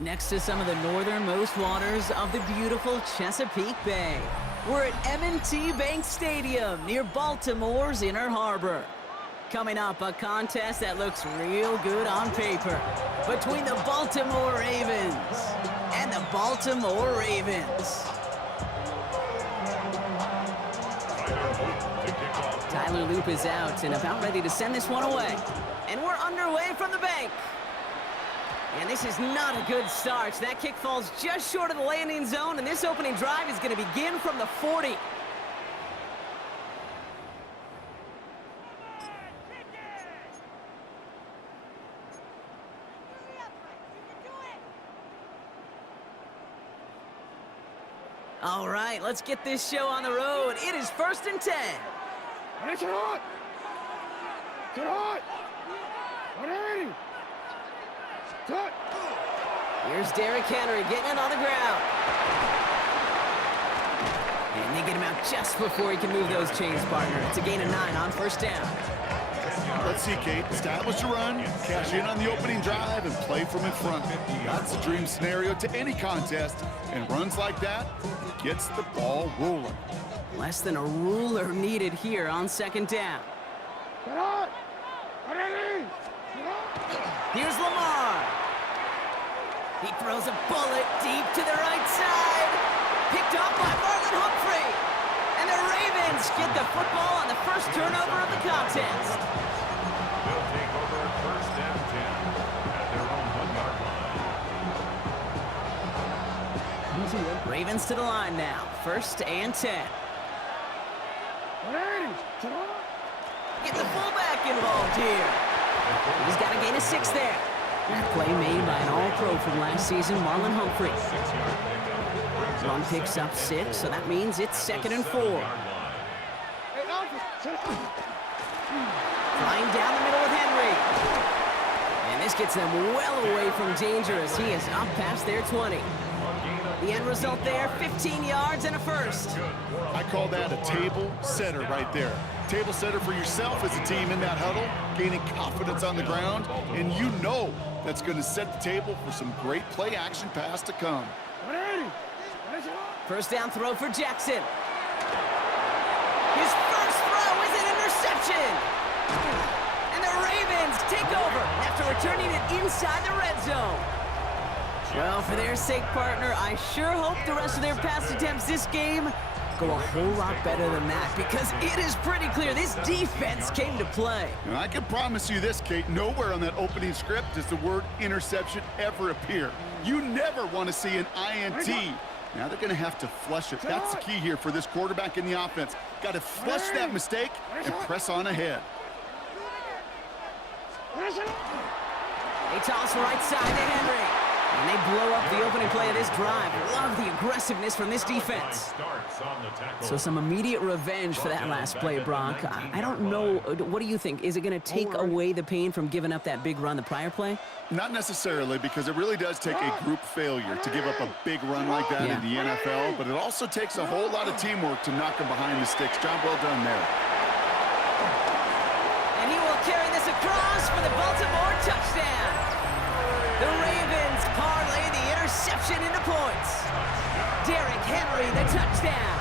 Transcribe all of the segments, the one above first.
Next to some of the northernmost waters of the beautiful Chesapeake Bay, we're at M&T Bank Stadium near Baltimore's Inner Harbor. Coming up, a contest that looks real good on paper between the Baltimore Ravens and the Baltimore Ravens. Tyler Loop is out and about ready to send this one away. And we're underway from the bank. And this is not a good start. That kick falls just short of the landing zone, and this opening drive is going to begin from the 40. All right, let's get this show on the road. It is 1st and 10. Get hot! Get hot! Ready! Cut! Here's Derrick Henry getting it on the ground. And they get him out just before he can move those chains, partner. It's a gain of 9 on 1st down. Let's see, Kate. Establish a run, cash in on the opening drive, and play from in front. That's the dream scenario to any contest, and runs like that gets the ball rolling. Less than a ruler needed here on 2nd down. Get hot! Ready! Here's Lamar. He throws a bullet deep to the right side. Picked off by Marlon Humphrey. And the Ravens get the football on the first turnover of the contest. They'll take over 1st and 10 at their own 1-yard line. Ravens to the line now. 1st and 10. Ready! Get the fullback involved here. He's got a gain of 6 there. That play made by an all-pro from last season, Marlon Humphrey. Run picks up 6, so that means it's 2nd and 4. Flying down the middle with Henry. And this gets them well away from danger as he is up past their 20. The end result there, 15 yards and a 1st. I call that a table setter right there. Table setter for yourself as a team in that huddle, gaining confidence on the ground, and you know that's going to set the table for some great play action pass to come. Ready! 1st down throw for Jackson. His first throw is an interception. And the Ravens take over after returning it inside the red zone. Well, for their sake, partner, I sure hope the rest of their pass attempts this game go a whole lot better than that, because it is pretty clear this defense came to play. And I can promise you this, Kate, nowhere on that opening script does the word interception ever appear. You never want to see an INT. Now they're going to have to flush it. That's the key here for this quarterback in the offense. Got to flush that mistake and press on ahead. They toss right side to Henry. And they blow up the opening play of this drive. Love the aggressiveness from this defense. So some immediate revenge for that last play, Brock. I don't know. What do you think? Is it going to take away the pain from giving up that big run the prior play? Not necessarily, because it really does take a group failure to give up a big run like that in the NFL, but it also takes a whole lot of teamwork to knock them behind the sticks. Job well done there. And he will carry this across for the Baltimore touchdown. The Ravens parlay the interception into points. Derrick Henry, the touchdown.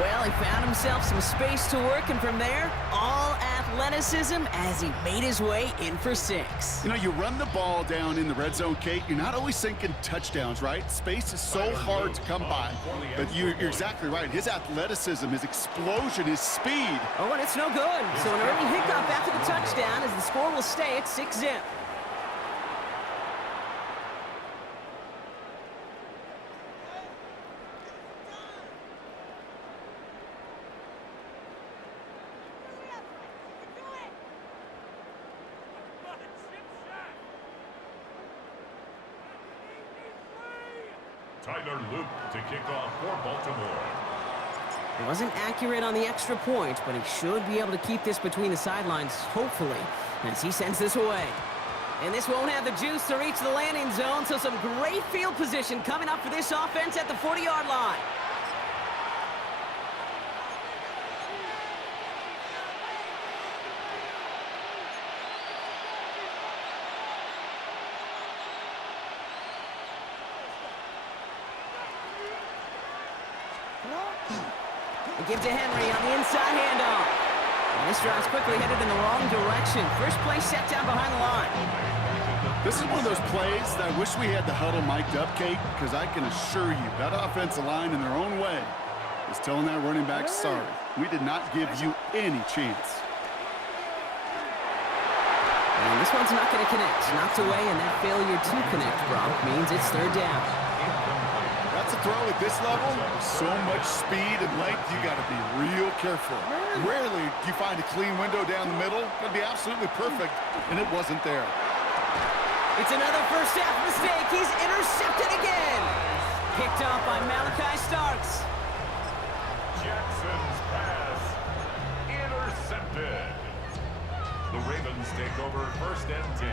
Well, he found himself some space to work, and from there, all athleticism as he made his way in for 6. You know, you run the ball down in the red zone, Kate, you're not always thinking touchdowns, right? Space is so hard to come by. But you're exactly right. His athleticism, his explosion, his speed. Oh, and it's no good. So an early hiccup after the touchdown as the score will stay at 6-zip. Tyler Loop to kick off for Baltimore. He wasn't accurate on the extra point, but he should be able to keep this between the sidelines, hopefully, as he sends this away. And this won't have the juice to reach the landing zone, so some great field position coming up for this offense at the 40-yard line. They give to Henry on the inside handoff. And this drive's quickly headed in the wrong direction. First play set down behind the line. This is one of those plays that I wish we had the huddle mic'd up, Kate, because I can assure you that offensive line in their own way is telling that running back, sorry, we did not give you any chance. And this one's not going to connect. Knocked away, and that failure to connect, Brock, means it's third down. That's a throw at this level. So much speed and length, you got to be real careful. Rarely do you find a clean window down the middle. It's going to be absolutely perfect, and it wasn't there. It's another first half mistake. He's intercepted again. Picked off by Malachi Starks. Jackson's pass intercepted. The Ravens take over first and 10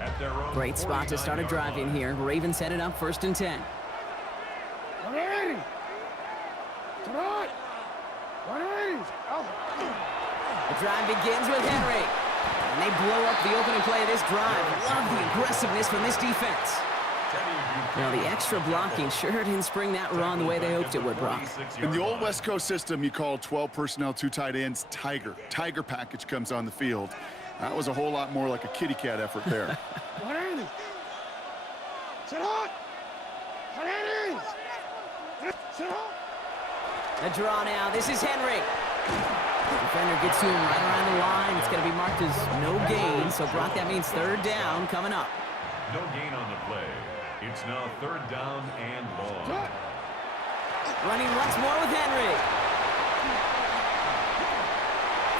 at their own. Great spot to start a drive in here. Ravens set it up first and 10. 180. To the right. 180. The drive begins with Henry. And they blow up the opening play of this drive. Love the aggressiveness from this defense. Now, the extra blocking sure didn't spring that run the way they hoped it would, Brock. In the old West Coast system, you called 12 personnel, 2 tight ends, Tiger. Tiger package comes on the field. That was a whole lot more like a kitty cat effort there. 180. Sit hot. 180. Sit hot. A draw now. This is Henry. Defender gets to him right around the line. It's going to be marked as no gain. So, Brock, that means third down coming up. No gain on the play. It's now third down and long. Running once more with Henry.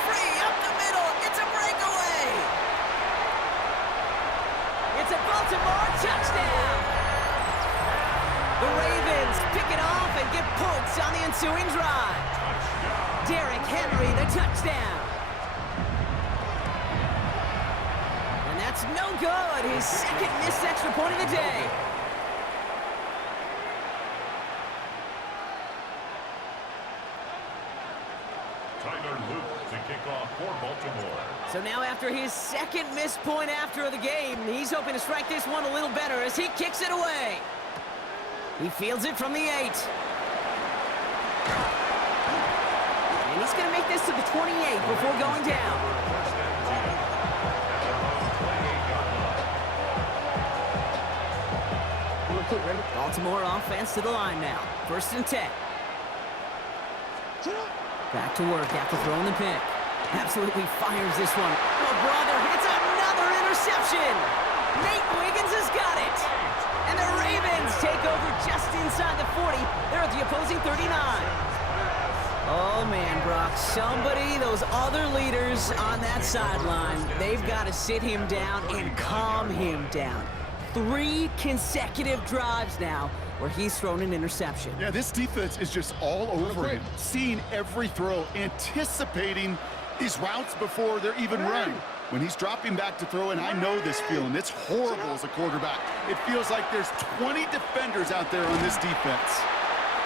Free up the middle. It's a breakaway. It's a Baltimore touchdown. The Ravens pick it off and get points on the ensuing drive. Derrick Henry, the touchdown. And that's no good. His second missed extra point of the day. Tyler Luke to kick off for Baltimore. So now after his second missed point after the game, he's hoping to strike this one a little better as he kicks it away. He fields it from the 8. And he's going to make this to the 28 before going down. First and 10 at their own 28-yard line. Baltimore offense to the line now. First and 10. Back to work after throwing the pick. Absolutely fires this one. Oh, brother, it's another interception. Nate Wiggins has got it. And the Ravens take over just inside the 40. They're at the opposing 39. Oh, man, Brock, somebody, those other leaders on that sideline, they've got to sit him down and calm him down. 3 consecutive drives now where he's thrown an interception. Yeah, this defense is just all over him, seeing every throw, anticipating these routes before they're even run. When he's dropping back to throw, and I know this feeling, it's horrible as a quarterback. It feels like there's 20 defenders out there on this defense.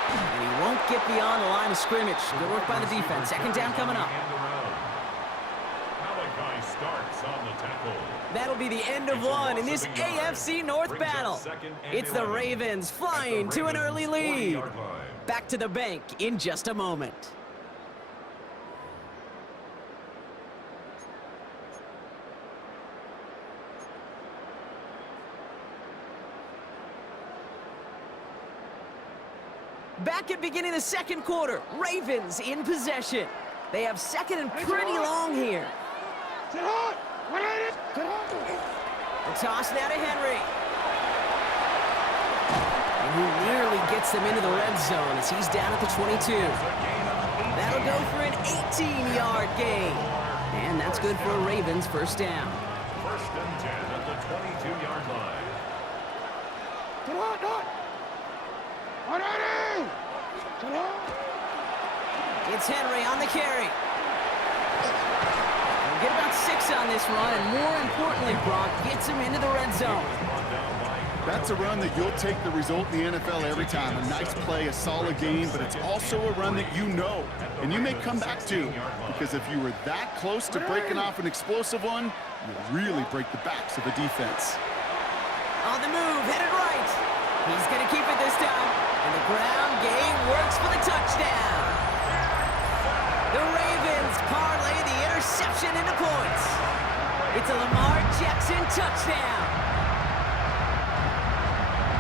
And he won't get beyond the line of scrimmage. Good work by the defense. Second down coming up. Malachi Starks on the tackle. That'll be the end of one in this AFC North battle. It's the Ravens flying to an early lead. Back to the bank in just a moment. Back at beginning of the second quarter, Ravens in possession. They have second and pretty long here. Sit hot. 180. Sit hot. The toss now to Henry. And he nearly gets them into the red zone as he's down at the 22. That'll go for an 18-yard gain. And that's good for a Ravens first down. First and 10 at the 22-yard line. Sit hot. 180. Sit hot. It's Henry on the carry. He'll get about 6 on this run, and more importantly, Brock gets him into the red zone. That's a run that you'll take the result in the NFL every time. A nice play, a solid game, but it's also a run that you know, and you may come back to, because if you were that close to breaking off an explosive one, you really break the backs of the defense. On the move, headed right. He's going to keep it this time. And the ground game works for the touchdown. The Ravens parlay the interception into points. It's a Lamar Jackson touchdown.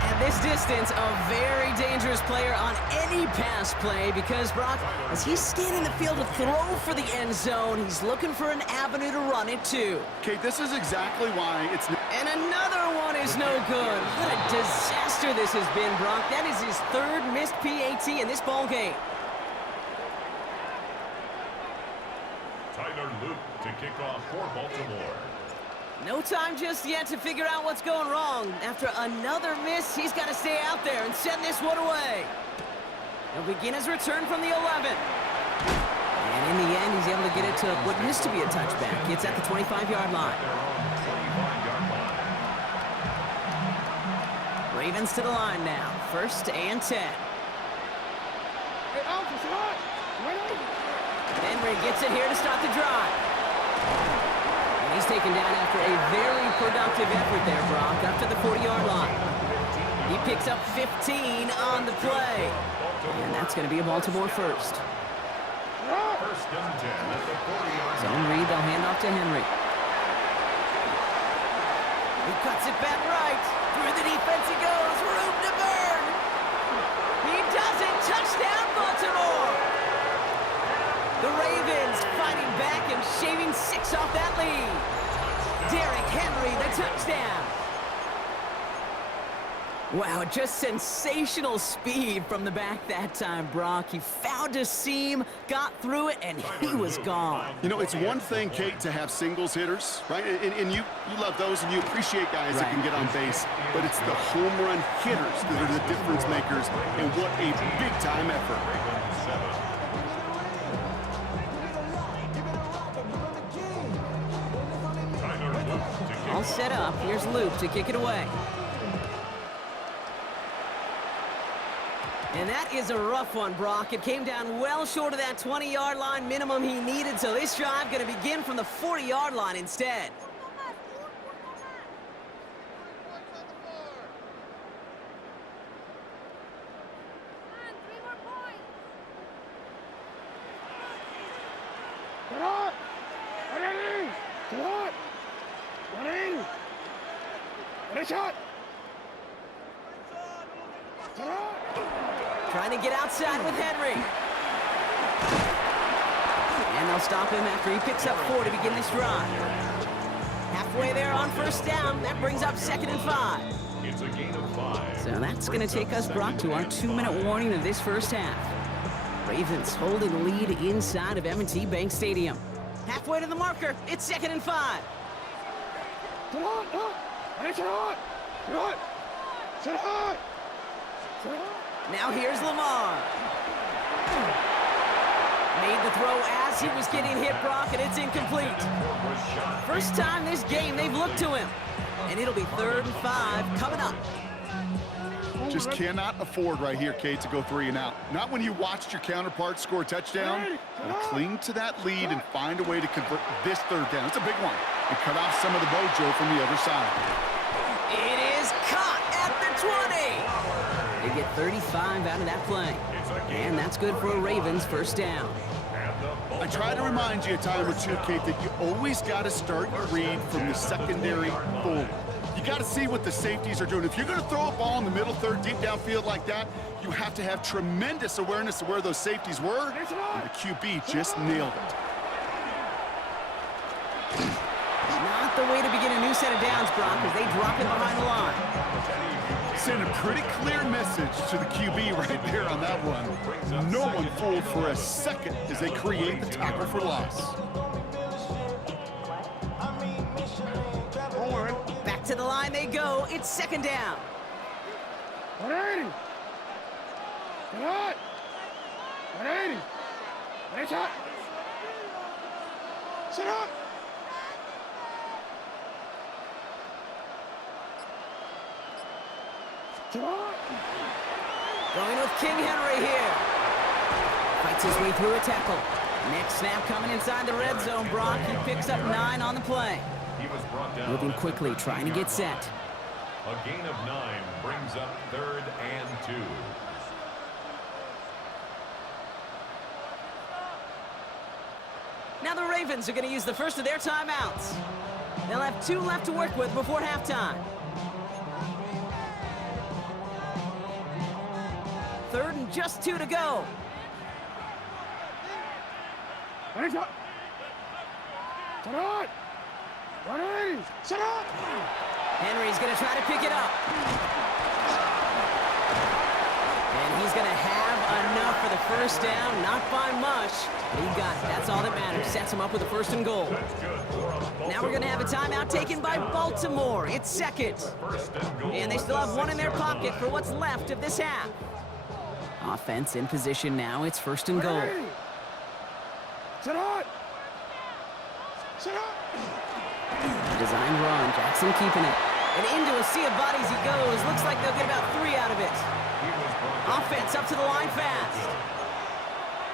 And this distance, a very dangerous player on any pass play because, Brock, as he's scanning the field to throw for the end zone, he's looking for an avenue to run it to. Okay, this is exactly why it's... And another one is no good. What a disaster this has been, Brock. That is his third missed PAT in this ball game. Tyler Luke to kick off for Baltimore. No time just yet to figure out what's going wrong. After another miss, he's got to stay out there and send this one away. He'll begin his return from the 11. And in the end, he's able to get it to what used to be a touchback. It's at the 25-yard line. Ravens to the line now. 1st and 10. Hey, Alf, it's hot. Right over. Henry gets it here to start the drive. And he's taken down after a very productive effort there, Brock, up to the 40-yard line. He picks up 15 on the play. And that's going to be a Baltimore first. First and 10 at the 40-yard line. Zone read, they'll hand off to Henry. He cuts it back right. Through the defense he goes. Room to burn. He does it. Touchdown, Baltimore. The Ravens fighting back and shaving 6 off that lead. Derrick Henry, the touchdown. Wow, just sensational speed from the back that time, Brock. He found a seam, got through it, and he was gone. You know, it's one thing, Kate, to have singles hitters, right? And you love those, and you appreciate guys that can get on base. But it's the home run hitters that are the difference makers, and what a big-time effort. All set up. Here's Luke to kick it away. And that is a rough one, Brock. It came down well short of that 20-yard line minimum he needed, so this drive going to begin from the 40-yard line instead. Get hot. 180. Get hot. 180. Get a shot. Get hot. Trying to get outside with Henry. And they'll stop him after he picks up 4 to begin this drive. Halfway there on 1st down. That brings up 2nd and 5. It's a gain of 5. So that's going to take us, Brock, to our 2-minute warning of this first half. Ravens holding the lead inside of M&T Bank Stadium. Halfway to the marker. It's 2nd and 5. Get hot. Hot. Get hot. Get hot. Get hot. Get hot. Now here's Lamar. Made the throw as he was getting hit, Brock, and it's incomplete. First time this game they've looked to him. And it'll be 3rd and 5 coming up. Just cannot afford right here, Kate, to go 3 and out. Not when you watched your counterpart score a touchdown. Gotta cling to that lead and find a way to convert this 3rd down. It's a big one. And cut off some of the mojo from the other side. It is caught at the 20. They get 35 out of that play. And that's good for a Ravens 1st down. I try to remind you a time or two, Kate, that you always got to start your read from the secondary forward. You got to see what the safeties are doing. If you're going to throw a ball in the middle third, deep downfield like that, you have to have tremendous awareness of where those safeties were. And the QB just nailed it. Not the way to begin a new set of downs, Brock, as they drop it behind the line. Send a pretty clear message to the QB right there on that one. No one fooled for a second as they create the tackle for loss. Back to the line they go. It's 2nd down. 180. Get hot. 180. Get a shot. Sit up. Going with King Henry here. Fights his way through a tackle. Next snap coming inside the red zone, Brock. He picks up 9 on the play. Moving quickly, trying to get set. A gain of 9 brings up 3rd and 2. Now the Ravens are going to use the first of their timeouts. They'll have 2 left to work with before halftime. 3rd and just 2 to go. Set up. Set up. 180. Set up. Henry's going to try to pick it up. And he's going to have enough for the first down. Not by much, but he got it. That's all that matters. Sets him up with a 1st and goal. Now we're going to have a timeout taken by Baltimore. It's 2nd. And they still have 1 in their pocket for what's left of this half. Offense in position now. It's 1st and goal. Set up. Set up. Design run. Jackson keeping it. And into a sea of bodies he goes. Looks like they'll get about 3 out of it. Offense up to the line fast.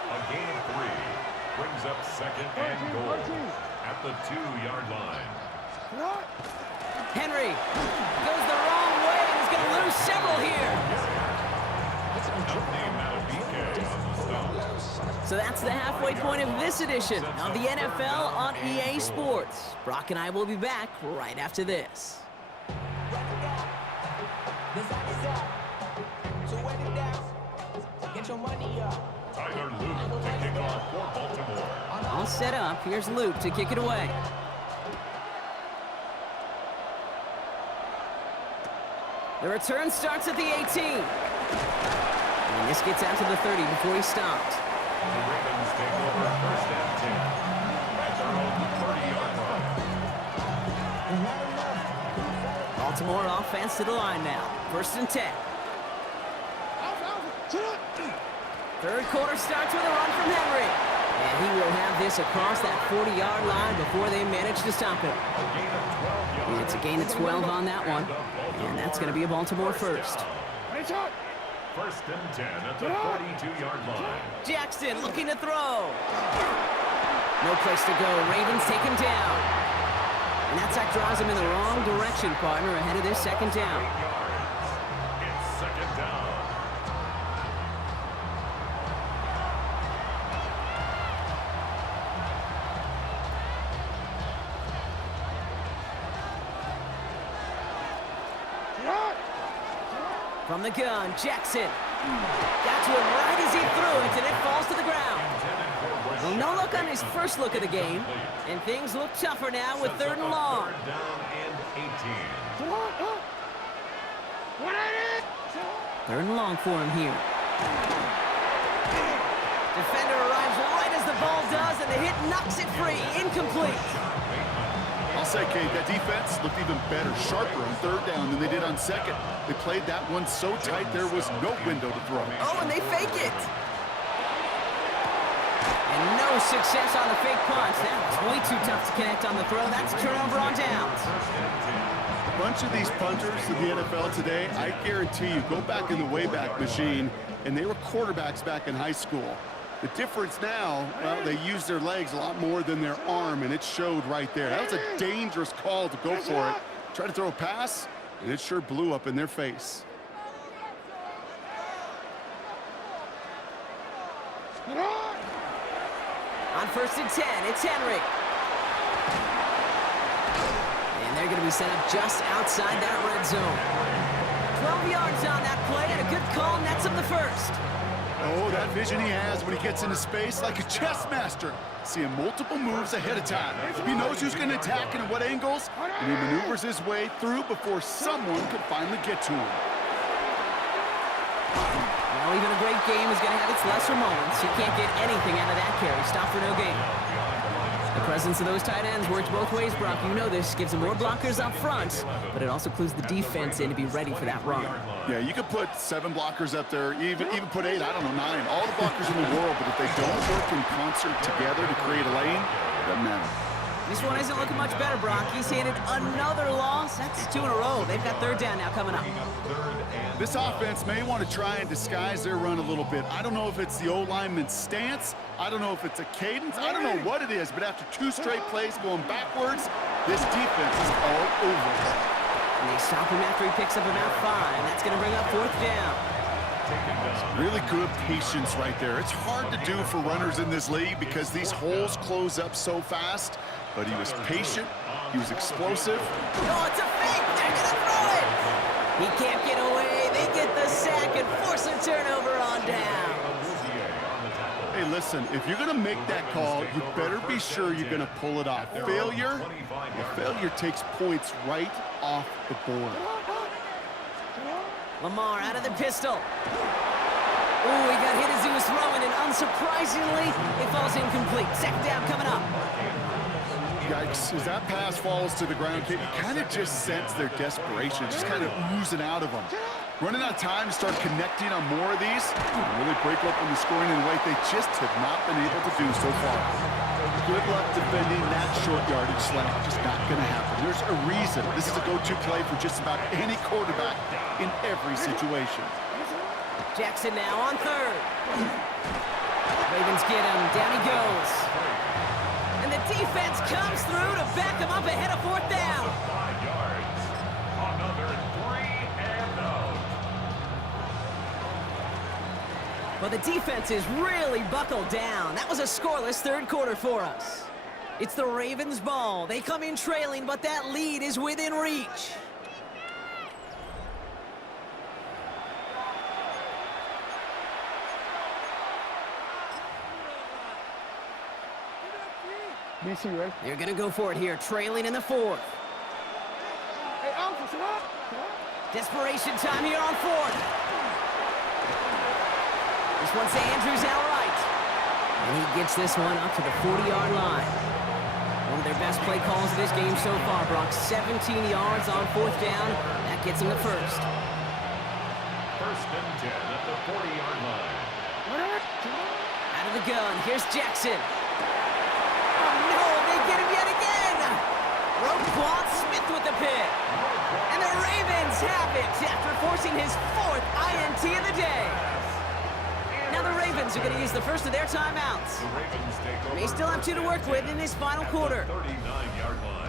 A gain of 3 brings up 2nd and goal at the 2-yard line. Henry goes the wrong way and is going to lose several here. So that's the halfway point of this edition of the NFL on EA Sports. Brock and I will be back right after this. Tyler Luke to kick off for Baltimore. All set up. Here's Luke to kick it away. The return starts at the 18. And this gets out to the 30 before he stopped. The Ravens take over 1st and 10 at their own 30-yard line. Baltimore offense to the line now. 1st and 10. 3rd quarter starts with a run from Henry. And he will have this across that 40-yard line before they manage to stop him. And it's a gain of 12 on that one. And that's going to be a Baltimore 1st. 1st and 10 at the 42-yard line. Jackson looking to throw. No place to go. Ravens take him down. And that sack draws him in the wrong direction, partner, ahead of this 2nd down. It's 2nd down. From the gun, Jackson. Got to him right as he threw it, and it falls to the ground. Well, no look on his first look of the game, and things look tougher now with 3rd and long. 3rd down and 18. 3rd and long for him here. Defender arrives right as the ball does, and the hit knocks it free. Incomplete. I'll say, Kate, that defense looked even better, sharper on 3rd down than they did on 2nd. They played that one so tight there was no window to throw. Oh, and they fake it. And no success on the fake punch. That was way too tough to connect on the throw. That's a turnover on downs. A bunch of these punters in the NFL today, I guarantee you, go back in the Wayback Machine, and they were quarterbacks back in high school. The difference now, well, they use their legs a lot more than their arm, and it showed right there. That was a dangerous call to go for it. Try to throw a pass, and it sure blew up in their face. On 1st and 10, it's Henry. And they're going to be set up just outside that red zone. 12 yards on that play, and a good call nets him the 1st. Oh, that vision he has when he gets into space like a chess master. Seeing multiple moves ahead of time. He knows who's going to attack and at what angles, and he maneuvers his way through before someone could finally get to him. Now, even a great game is going to have its lesser moments. You can't get anything out of that carry. Stop for no gain. The presence of those tight ends works both ways, Brock. You know this. Gives them more blockers up front, but it also clues the defense in to be ready for that run. Yeah, you could put 7 blockers up there, even put 8, I don't know, 9. All the blockers in the world, but if they don't work in concert together to create a lane, it doesn't matter. This one isn't looking much better, Brock. He's handed another loss. That's 2 in a row. They've got 3rd down now coming up. This offense may want to try and disguise their run a little bit. I don't know if it's the O-lineman's stance. I don't know if it's a cadence. I don't know what it is, but after 2 straight plays going backwards, this defense is all over. And they stop him after he picks up about 5. That's going to bring up 4th down. Really good patience right there. It's hard to do for runners in this league because these holes close up so fast. But he was patient. He was explosive. Oh, it's a fake. They're going to throw it. He can't get away. They get the sack and force a turnover on down. Hey, listen, if you're going to make that call, you better be sure you're going to pull it off. Failure takes points right off the board. Lamar out of the pistol. Oh, he got hit as he was throwing, and unsurprisingly, it falls incomplete. 2nd down coming up. Yikes, as that pass falls to the ground, you kind of just sense their desperation, just kind of oozing out of them. Running out of time to start connecting on more of these, really break open the scoring in a way they just have not been able to do so far. Good luck defending that short yardage slant. Just not going to happen. There's a reason this is a go-to play for just about any quarterback in every situation. Jackson now on 3rd. Ravens get him. Down he goes. And the defense comes through to back him up ahead of 4th down. 5 yards. Another 3 and out. Well, the defense is really buckled down. That was a scoreless 3rd quarter for us. It's the Ravens' ball. They come in trailing, but that lead is within reach. BC, right? They're going to go for it here, trailing in the 4th. Hey, Alpha, sit up. Desperation time here on 4th. This one's to Andrews outright. And he gets this one up to the 40-yard line. One of their best play calls of this game so far, Brock. 17 yards on 4th down. That gets him the 1st. 1st and 10 at the 40-yard line. Out of the gun, here's Jackson. Oh no, they get him yet again! Roquan Smith with the pick. And the Ravens have it after forcing his 4th INT of the day. Now the Ravens are going to use the first of their timeouts. The Ravens take over. They still have 2 to work with in this final quarter. 39-yard line.